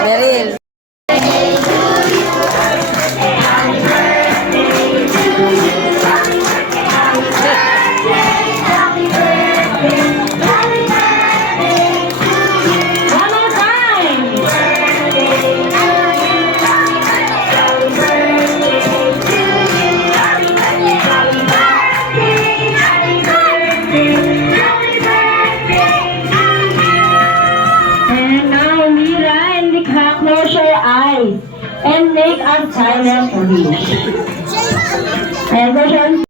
Meryl. And make a silent wish. And version.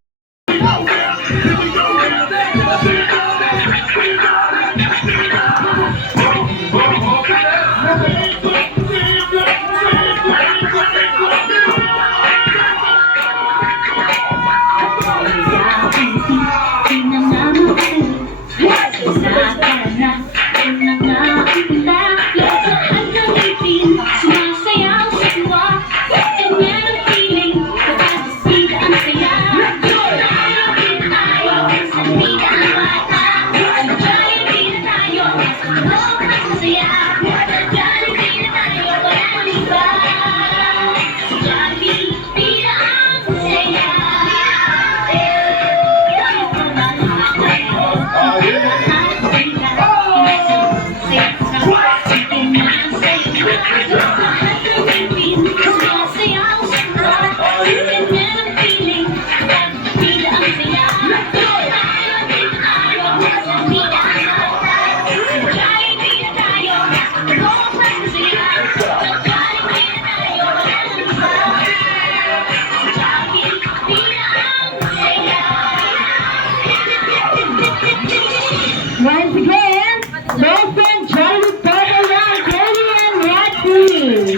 Once again, let's enjoy the party around Kelly and Rocky.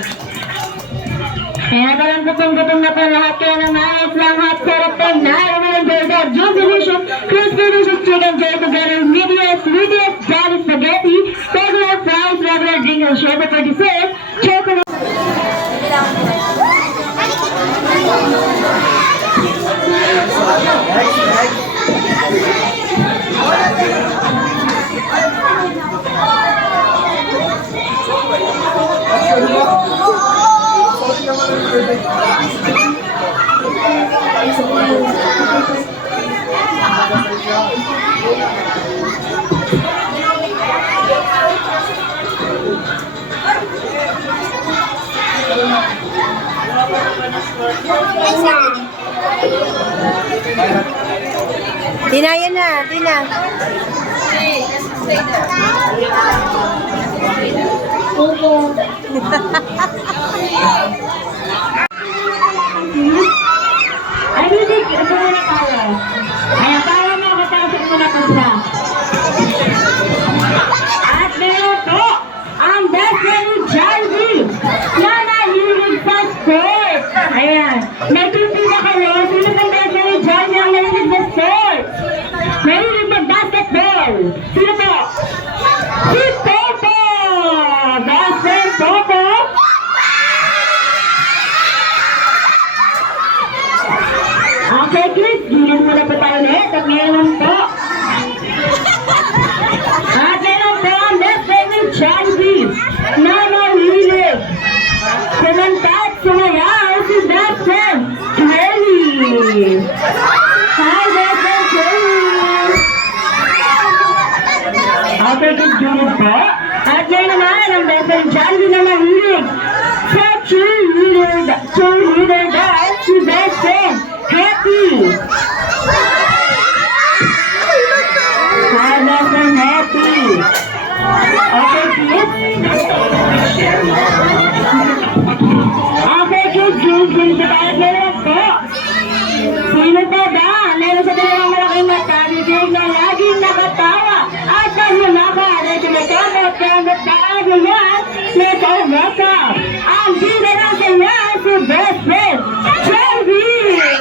Kaya parang gutom-gutom na pa lahat kaya naman lang hot sarap po na enjoy the juicy delicious, crispy delicious chicken joy together with sweetest daddy spaghetti, regular fries, regular drink and sugar for dessert, chocolate. Tina, yan na. Tina. Ay, hindi. Ito muna tayo. Ayan, para mo kapasok mo na ito siya. At meron po ang best friend ni Jarvis na nahilig sa sport. Ayan. Nagpipila kayo. Sino pang best friend ni Jarvis ang nahilig sa sport? Nahilig mag-basketball. Sino po? Si Popo! Best friend Popo! Okay, kids, gilid muna po tayo ulit. At meron po. At meron po ang best friend ni Jarvis na mahilig kumanta at sumayaw si best friend Kelly. Hi, best friend Kelly! Okay, kids, gilid po. At ngayon naman ang best friend Jarvis na mahilig sa cheerleader dahil si best friend Happy! Hi, best friend Happy! Okay, kids? Okay, kids, gilid po tayo meron po. Sino po ba? Meron sa dalawang malaking mata, bibig na laging nakatawa at nahulakan ay tumakamot-kamot na agawat na kaumasa. Ang bida ng kanya si best friend, Jarvis!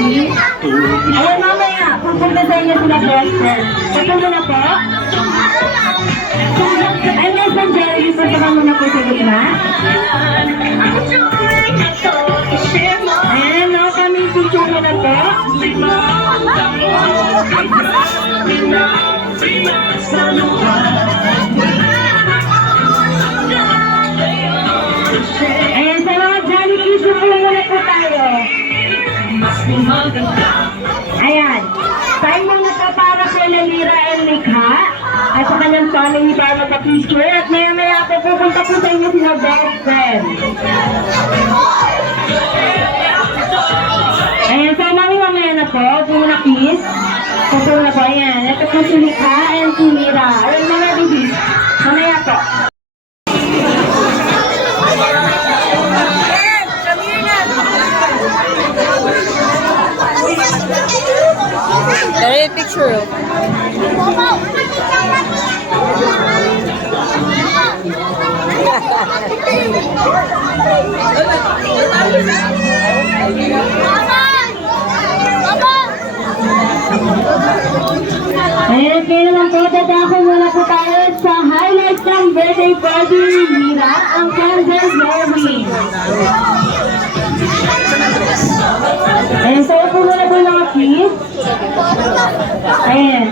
baby. Ayan, mamaya, pupunta sa inyo sila best friend. Patuloy na po. Ay, Miss Angelica, punta muna po sa gitna. Ayan, no, kami picture mo na po. Ayan, sa mga Johnny picture mo muna po tayo. Ayan, tayo muna po para kay Lalira and Mikha at sa kanyang family para pa-picture at maya-maya po pupunta po sa inyo sila best friend. Ayan, so mamaya na po, muna please. Ito na po, ayan. Ito po si Mikha and si Mira. Ayan mga baby, mamaya po. Dali picture. Ayan, kaya naman po, dadako muna po tayo sa highlights ng birthday party ni Mira, ang Kansas Derby. Ayan, so po muna po mga kids. Ayan.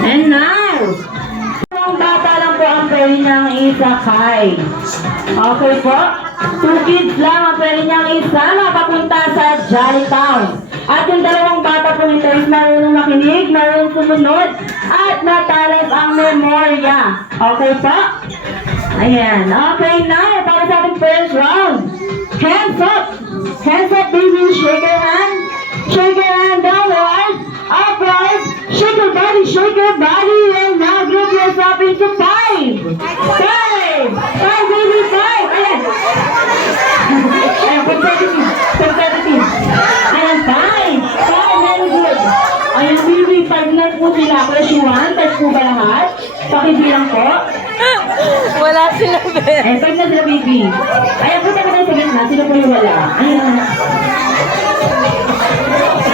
And now, ang bata lang po ang pwede niyang isakay. Okay po? 2 kids lang ang pwede niyang isama papunta sa Jolly Town. At yung dalawang bata po nito is marunong makinig, marunong sumunod, at matalas ang memorya. Okay po? Ayan. Okay, now, para sa ating first round. Hands up! Hands up, baby. Shake your hand. Shake your hand downward. Upward. Shake your body, and now group yourself into 5. 5! 5, baby, 5! Ayan. Ayan, competitive. Competitive. Ayan, 5. 5, very good. Ayan, baby, 5 na po sila. Question 1, touch po ba lahat? Pakibilang po. Wala sila, Ben. Eh, 5 na sila, baby. Ayan, punta ka tayo sa gitna. Sino po yung wala? Ayan.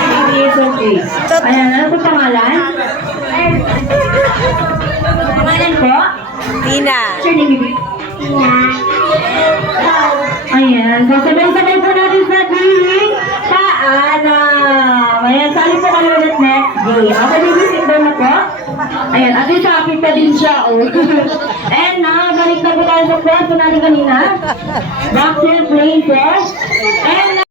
Baby, it's okay. Ayan, ano po pangalan? Pangalan po? Tina. Sure name, baby? Tina. Ayan, so sabay-sabay po natin sa dreaming paalam. Ayan, sali po kami ulit next game. Okay, baby, sit down na po. Ayan, at least happy pa din siya, oh. And now, balik na po tayo sa pwesto natin kanina. Back to your places. And